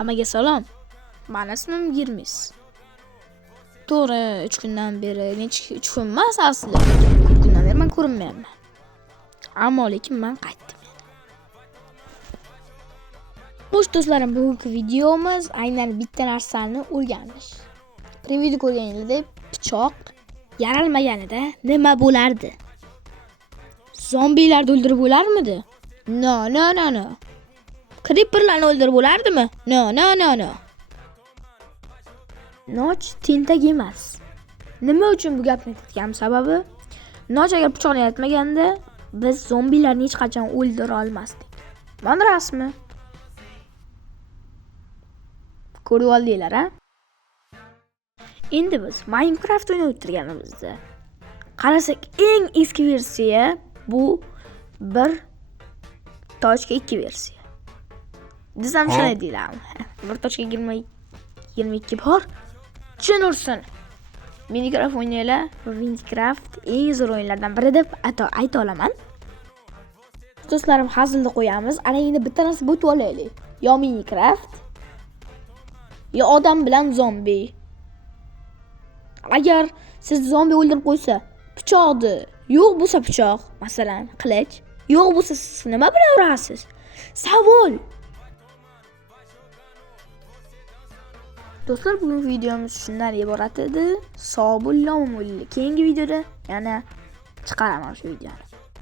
Hammaga salom. Meni ismim Girmis. To'g'ri, 3 kundan beri, 3 kun emas aslida. 3 kundan beri men ko'rinmayapman. Ammo lekin men qaytdim. Xo'sh do'stlarim, bugungi videomiz aynan bitta narsani o'rganish. Previewda ko'rganingizdek, pichoq yaralmaganida nima bo'lardi? Zombilarni o'ldirib bo'larmidi? No. Creeperlarni o'ldirib bo'lardimi? No. Noch tentak emas. Nima uchun bu gapni aytganim sababi? Noch agar pichoqni yaratmaganda, biz zombilarni hech qachon o'ldira olmasdik. Mana rasmi. Ko'rib oldinglar, ha? Endi biz Minecraft o'ynab o'tirganimizda qarasak, eng eski versiya bu 1.2 versiya. Desam shunday deylarmi? 1.22 bor. Chin ursin. Minecraft o'ynaylar. Minecraft eng zo'r o'yinlardan biri deb ayta olaman. Do'stlarim, hazilni qo'yamiz. Ana endi bitta narsa bo'tib olaylik. Yo Minecraft, yo odam bilan zombi. Agar siz zombi o'ldirib qo'ysa, pichoqni yo'q bo'lsa pichoq, masalan, qilich, yo'q bo'lsa siz nima bilan urasiz? Savol. Do'stlar, bugungi videomiz shundan iborat edi. Sog' bo'ling, omon bo'ling. Keyingi videoda yana chiqaraman shu videoni.